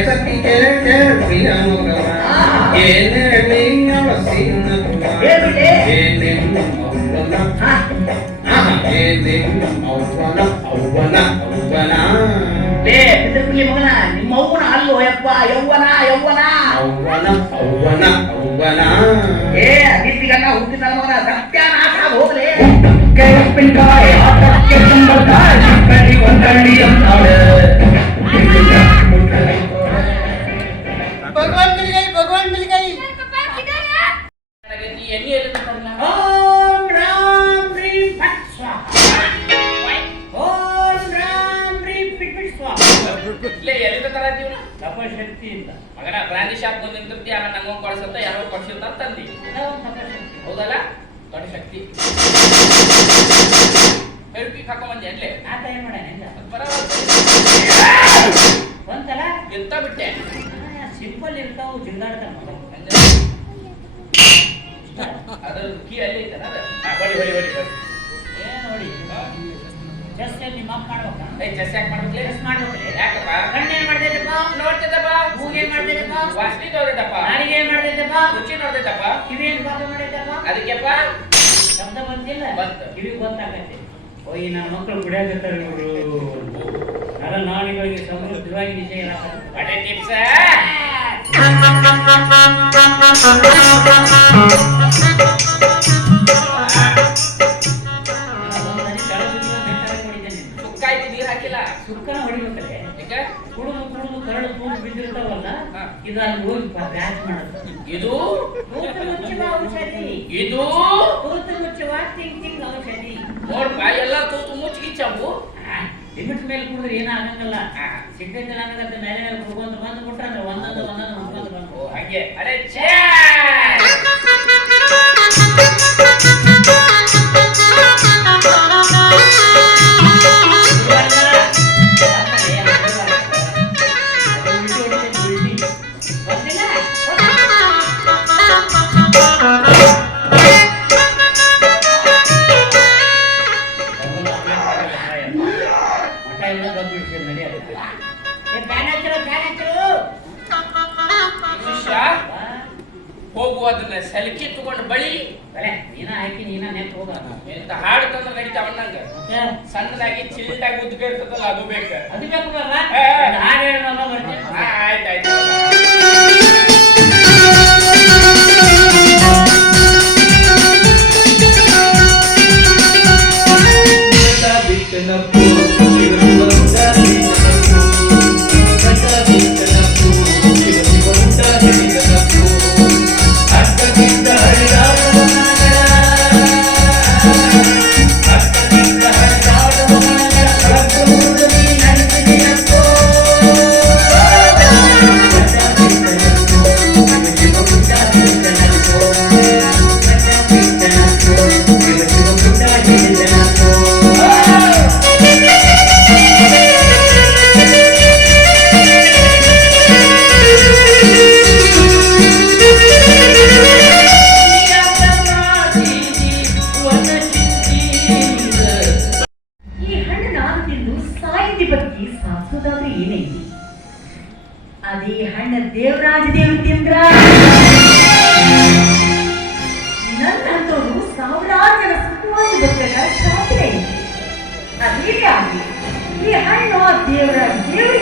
ಸಖಿ ಪ್ರಿಯ ಮಗವ ಏನೇಳಿ ಅವಸಿನ ಏನೇನು ಅವ್ವನ ಮಗನ ನಿಮ್ಮ ಅವ್ವನ ಅಲ್ಲೋ ಯಪ್ಪ ಯೌವನ ಯೌವನ ಅವ್ವನ ಅವ್ವನ ಅವ್ವನ ನಿಂತಿಗಣ್ಣ ಹುಟ್ಟಿದ ಮಗನ ಸತ್ಯಾನಾಶ ಹೋಗ್ಲಿ ಉಪ್ಪಿನಕಾಯಿ ಆಟಕ್ಕೆ ಕುಂಬಳಕಾಯಿ ಒಂದಳ್ಳಿ ಅಂತಾಳೆ ಭಗವಾನ್ मिल गई भगवान मिल गई ಓಂ ರಾಮ್ ರೀಂ ಫಟ್ ಸ್ವಾಹ ಓಂ ರಾಮ್ ರೀಂ ಫಟ್ ಫಟ್ ಸ್ವಾಹ ಇಲ್ಲೇ ಎಲ್ಲಿಂದ ತರತೀವಿ ತಪಶಕ್ತಿಯಿಂದ ಮಗನ ಬ್ರಾಂಡಿ ಶಾಪ್ ಬಂದು ನಿಂತಿರ್ತಿ ಆಗ ನಂಗೆ ಕೊಡ್ಸಂತ ಯಾರೋ ಕೊಡ್ಸಿರ್ತಾರ ತಂದಿ ಹೌದಲ್ಲ ದೊಡ್ಡ ಶಕ್ತಿ ಹೇಳ್ತಿ ಹಾಕೊಂಬಂದಿ ಅಲ್ಲೇ ಆತ ಏನ್ ಮಾಡ್ಯಾನ ಒಂದ್ಸಲ ಎಂತ ಬಿಟ್ಟೆ ಸಿಂಪಲ್ ಇರ್ತಾವು ಜಿಂಗಾಡ್ತಾನ ಮಗ ಅದ್ರ ಕೀ ಅಲ್ಲೇ ಐತನ ಅದ ಬಡಿ ಬಡಿ ಬಡಿ ಬಡಿ ಏನ್ ನೋಡಿ ಚೆಸ್ ನಿಮ್ಮ ಅಪ್ಪ ಮಾಡ್ಬೇಕಾ ಚೆಸ್ ಯಾಕೆ ಮಾಡ್ಬೇಕ್ಲೆ ಚೆಸ್ ಮಾಡ್ಬೇಕ್ಲೆ ಯಾಕಪ್ಪ ಕಣ್ಣೇನ್ ಮಾಡ್ತೈತಪ್ಪ ನೋಡ್ತಿದ್ದಪ್ಪ ಮೂಗೇನ್ ಮಾಡ್ತೈತಪ್ಪ ವಾಸನೆ ನೋಡಿದಪ್ಪ ನಾಲಿಗೆ ಏನ್ ಮಾಡ್ತೈತಪ್ಪ ರುಚಿ ನೋಡ್ತಿದ್ದಪ್ಪ ಕಿವಿ ಏನ್ ಪಾಪ ಮಾಡೈತಪ್ಪ ಅದಕ್ಕೆಪ್ಪ ಶಬ್ದ ಬಂದಿಲ್ಲ ಬಂತು. ಕಿವಿ ಗೊತ್ತಾಗತ್ತೆ ಓಯ್ ನನ್ನ ಮಕ್ಕಳು ಕುಡಿಯಾಕತ್ತಾರೆ ಇವರು ನರನಾಡಿಗಳಿಗೆ ಸಮೃದ್ಧವಾಗಿ ವಿಷಯ ಅಡೆ ಟಿಪ್ಸ್ ಸುಕ್ಕಾಯ್ತು ನೀರ್ ಹಾಕಿಲ್ಲ ಸುಕ್ಕನ ಹೊಡಿಬೇಕಲ್ಲೇ ಈಗ ಕುಡಿದು ಕುಡಿದು ಕರಳು ತೂತು ಬಿದ್ದಿರ್ತಾವಲ್ಲ ಇದು ಅಲ್ಲಿ ಹೋಗಿ ಬ್ಯಾಚ್ ಮಾಡೋದು ಇದು ತೂತು ಮುಚ್ಚುವ ಔಷಧಿ ಇದು ತೂತು ಮುಚ್ಚುವ ತಿಂಗ್ ಔಷಧಿ ನೋಡ್ಪ ಎಲ್ಲ ತೂತು ಮುಚ್ಚಿಗಿಚ್ಚವು ಲಿಮಿಟ್ ಮೇಲೆ ಕುಡಿದ್ರೆ ಏನಾಗಂಗಲ್ಲ ಸಿಗ್ತೈತೆ ಆಗತ್ತೆ ಮೇಲೆ ಮೇಲೆ ಕುಡ್ಕೊಂತ ಬಂದು ಬಿಟ್ರೆ ಅಂದ್ರೆ ಒಂದೊಂದು ಮುಟ್ಕೊಂಡು ಬಂದು ಹಾಗೆ ಅರೆ ಛೇ ಹೋಗುವ ಅದನ್ನ ಸೆಲ್ಕಿ ತಗೊಂಡು ಬಳಿ ನೀನ ಹಾಕಿ ನೀನ ನೆಟ್ ಹೋಗ ಎಂತ ಹಾಡು ತಂದ್ರೆ ನಡೀತಾವಣ್ಣಂಗ ಸಣ್ಣದಾಗಿ ಚಿಲ್ದಾಗಿ ಉದ್ಗ ಇರ್ತದಲ್ಲ ಅದು ಬೇಕು ಅದು ಬೇಕು ಬಾಬಾ ಹಾಡು ಹೇಳೋಣ ಬರ್ತೀನಿ ಆಯ್ತಾಯ್ತು ಅದೇ ಹಣ್ಣ ದೇವರಾಜ ದೇವತೆಂದ್ರ ನನ್ನಂತವರು ಸಾವಿರಾರು ಜನ ಸುಖವಾಗಿ ಬದುಕಲ್ಲ ಸಾಧ್ಯ ಇದೆ. ಅದೇ ಆಗಲಿ ಈ ಹಣ್ಣು ದೇವರಾಜ ದೇವರಿಗೆ